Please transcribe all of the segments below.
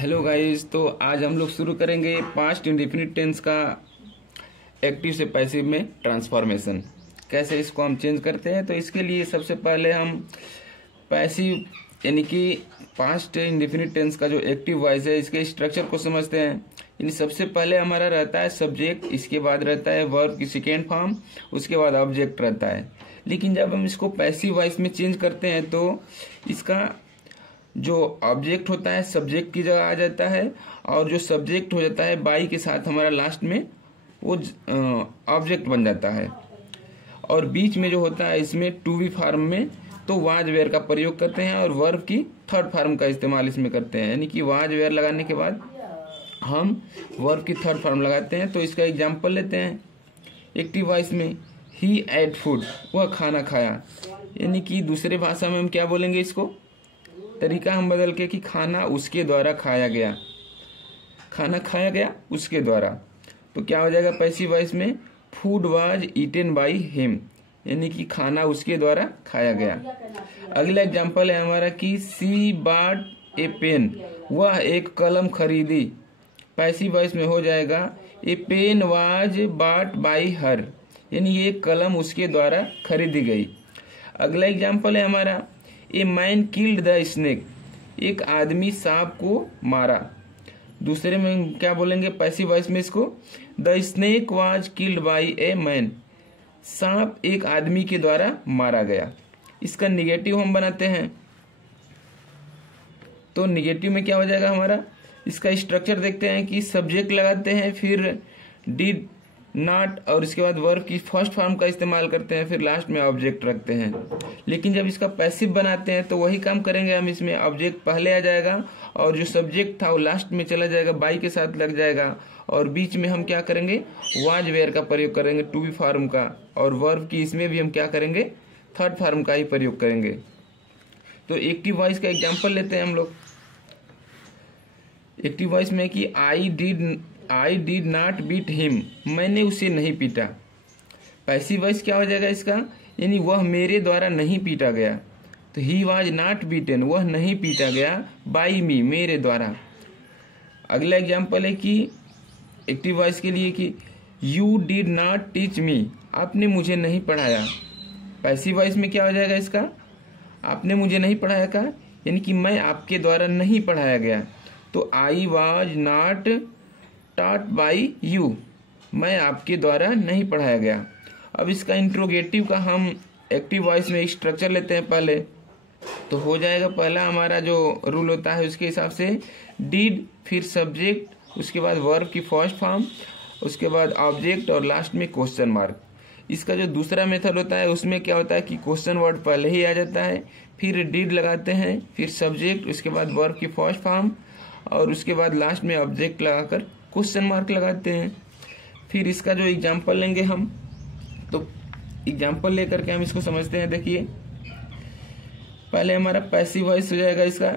Hello guys, तो आज हम लोग शुरू करेंगे पास्ट इंडेफिनिट टेंस का एक्टिव से पैसिव में ट्रांसफॉर्मेशन। कैसे इसको हम चेंज करते हैं। तो इसके लिए सबसे पहले हम पैसिव यानी कि पास्ट इंडेफिनिट टेंस का जो एक्टिव वॉइस है इसके स्ट्रक्चर को समझते हैं। यानी सबसे पहले हमारा रहता है सब्जेक्ट, इसके बाद रहता है वर्ब की सेकेंड फॉर्म, उसके बाद ऑब्जेक्ट रहता है। लेकिन जब हम इसको पैसिव वॉइस में चेंज करते हैं तो इसका जो ऑब्जेक्ट होता है सब्जेक्ट की जगह आ जाता है, और जो सब्जेक्ट हो जाता है बाई के साथ हमारा लास्ट में वो ऑब्जेक्ट बन जाता है। और बीच में जो होता है इसमें टू बी फॉर्म में तो वाज वेयर का प्रयोग करते हैं, और वर्ब की थर्ड फॉर्म का इस्तेमाल इसमें करते हैं। यानी कि वाज वेयर लगाने के बाद हम वर्ब की थर्ड फॉर्म लगाते हैं। तो इसका एग्जाम्पल लेते हैं एक्टिव वॉइस में, ही एट फूड, वह खाना खाया। यानी कि दूसरे भाषा में हम क्या बोलेंगे, इसको तरीका हम बदल के कि खाना उसके द्वारा खाया गया, खाना खाया गया उसके द्वारा। तो क्या हो जाएगा पैसिव वॉइस में, food was eaten by him, यानी कि खाना उसके द्वारा खाया गया। अगला एग्जांपल है हमारा कि सी बॉट ए पेन, वह एक कलम खरीदी। पैसिव वॉइस में हो जाएगा a pen was bought by her, यानी ये कलम उसके द्वारा खरीदी गई। अगला एग्जांपल है हमारा a man killed the snake, एक आदमी सांप को मारा। दूसरे में क्या बोलेंगे पैसिव वॉइस में इसको, the snake was killed by a man, सांप एक आदमी के द्वारा मारा गया। इसका निगेटिव हम बनाते हैं। तो निगेटिव में क्या हो जाएगा हमारा, इसका स्ट्रक्चर देखते हैं कि सब्जेक्ट लगाते हैं, फिर डिड नॉट, और इसके बाद वर्ब की फर्स्ट फॉर्म का इस्तेमाल करते हैं, फिर लास्ट में ऑब्जेक्ट रखते हैं। लेकिन जब इसका पैसिव बनाते हैं तो वही काम करेंगे हम। इसमें ऑब्जेक्ट पहले आ जाएगा और जो सब्जेक्ट था वो लास्ट में चला जाएगा, बाई के साथ लग जाएगा, और बीच में हम क्या करेंगे वाज वेयर का प्रयोग करेंगे टू बी फॉर्म का, और वर्ब की इसमें भी हम क्या करेंगे थर्ड फॉर्म का ही प्रयोग करेंगे। तो एक्टिव वॉइस का एग्जाम्पल लेते हैं हम लोग। एक्टिव वॉइस में कि I did not beat him, मैंने उसे नहीं पीटा। पैसिव वॉइस क्या हो जाएगा इसका, यानी वह मेरे द्वारा नहीं पीटा गया। तो ही वॉज नॉट बीटन, वह नहीं पीटा गया, बाई मी, मेरे द्वारा। अगला एग्जाम्पल है कि एक्टिव वॉइस के लिए कि you did not teach me, आपने मुझे नहीं पढ़ाया। पैसिव वॉइस में क्या हो जाएगा इसका, आपने मुझे नहीं पढ़ाया का, यानी कि मैं आपके द्वारा नहीं पढ़ाया गया। तो I was not taught by you, मैं आपके द्वारा नहीं पढ़ाया गया। अब इसका इंट्रोगेटिव का हम एक्टिव वॉइस में स्ट्रक्चर लेते हैं पहले। तो हो जाएगा पहला हमारा जो रूल होता है उसके हिसाब से डिड, फिर सब्जेक्ट, उसके बाद वर्ब की फर्स्ट फॉर्म, उसके बाद ऑब्जेक्ट, और लास्ट में क्वेश्चन मार्क। इसका जो दूसरा मेथड होता है उसमें क्या होता है कि क्वेश्चन वर्ड पहले ही आ जाता है, फिर डिड लगाते हैं, फिर सब्जेक्ट, उसके बाद वर्ब की फर्स्ट फॉर्म, और उसके बाद लास्ट में ऑब्जेक्ट लगाकर क्वेश्चन मार्क लगाते हैं। फिर इसका जो एग्जाम्पल लेंगे हम, तो एग्जाम्पल लेकर के हम इसको समझते हैं। देखिए पहले हमारा पैसिव वॉइस हो जाएगा। इसका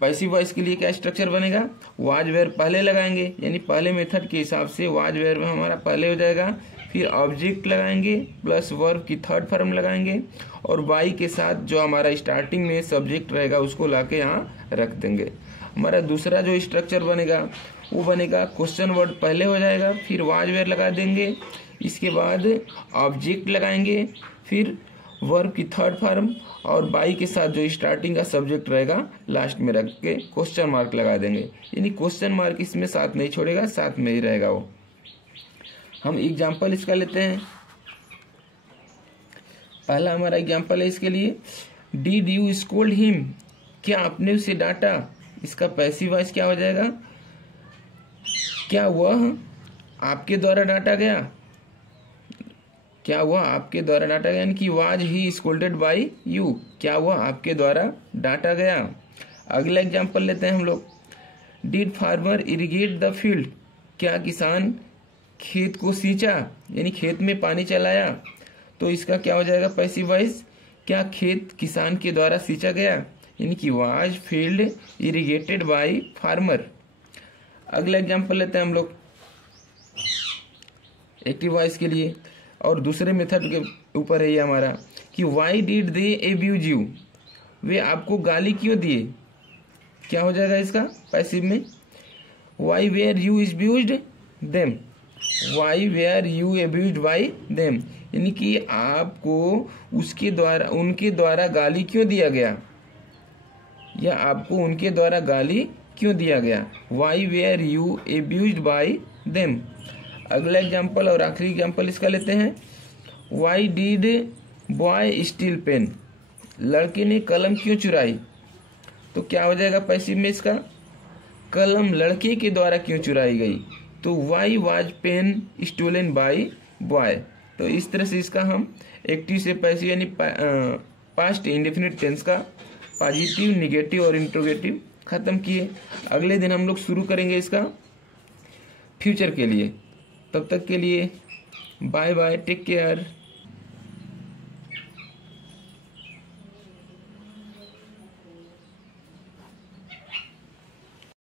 पैसिव वॉइस के लिए क्या स्ट्रक्चर बनेगा, वाज वेयर पहले लगाएंगे, यानी पहले मेथड के हिसाब से वाज वेयर में हमारा पहले हो जाएगा, फिर ऑब्जेक्ट लगाएंगे प्लस वर्ब की थर्ड फॉर्म लगाएंगे, और बाई के साथ जो हमारा स्टार्टिंग में सब्जेक्ट रहेगा उसको लाके यहाँ रख देंगे। हमारा दूसरा जो स्ट्रक्चर बनेगा वो बनेगा क्वेश्चन वर्ड पहले हो जाएगा, फिर वाज वेयर लगा देंगे, इसके बाद ऑब्जेक्ट लगाएंगे, फिर वर्ब की थर्ड फॉर्म, और बाई के साथ जो स्टार्टिंग का सब्जेक्ट रहेगा लास्ट में रख के क्वेश्चन मार्क लगा देंगे। यानी क्वेश्चन मार्क इसमें साथ नहीं छोड़ेगा, साथ में ही रहेगा वो। हम एग्जाम्पल इसका लेते हैं। पहला हमारा एग्जाम्पल है इसके लिए, डिड यू स्कोल्ड हिम, क्या आपने उसे डांटा। इसका पैसिव वॉइस क्या हो जाएगा, क्या वह आपके द्वारा डांटा गया, क्या वह आपके द्वारा डांटा गया, यानी कि was he scolded by you, क्या वह आपके द्वारा डांटा गया। अगला एग्जांपल लेते हैं हम लोग, did farmer irrigate the field, क्या किसान खेत को सींचा, यानी खेत में पानी चलाया। तो इसका क्या हो जाएगा पैसिव वॉइस, क्या खेत किसान के द्वारा सींचा गया, यानी कि was field irrigated by farmer. अगला एग्जांपल लेते हैं हम लोग एक्टिव वॉइस के लिए, और दूसरे मेथड के ऊपर है ये हमारा कि why did they abuse you, वे आपको गाली क्यों दिए। क्या हो जाएगा इसका पैसिव में? Why were you abused them, why were you abused by them, यानी कि आपको उसके द्वारा उनके द्वारा गाली क्यों दिया गया, या आपको उनके द्वारा गाली क्यों दिया गया। Why were you abused by them. अगला एग्जाम्पल और आखिरी एग्जाम्पल इसका लेते हैं। Why did boy steal pen, लड़के ने कलम क्यों चुराई। तो क्या हो जाएगा पैसिव में इसका? कलम लड़के के द्वारा क्यों चुराई गई, तो why was pen stolen by boy. तो इस तरह से इसका हम एक्टिव से पैसिव यानी पास्ट इंडेफिनिट टेंस का पॉजिटिव, निगेटिव और इंट्रोगेटिव खत्म किए। अगले दिन हम लोग शुरू करेंगे इसका फ्यूचर के लिए। तब तक के लिए बाय बाय, टेक केयर।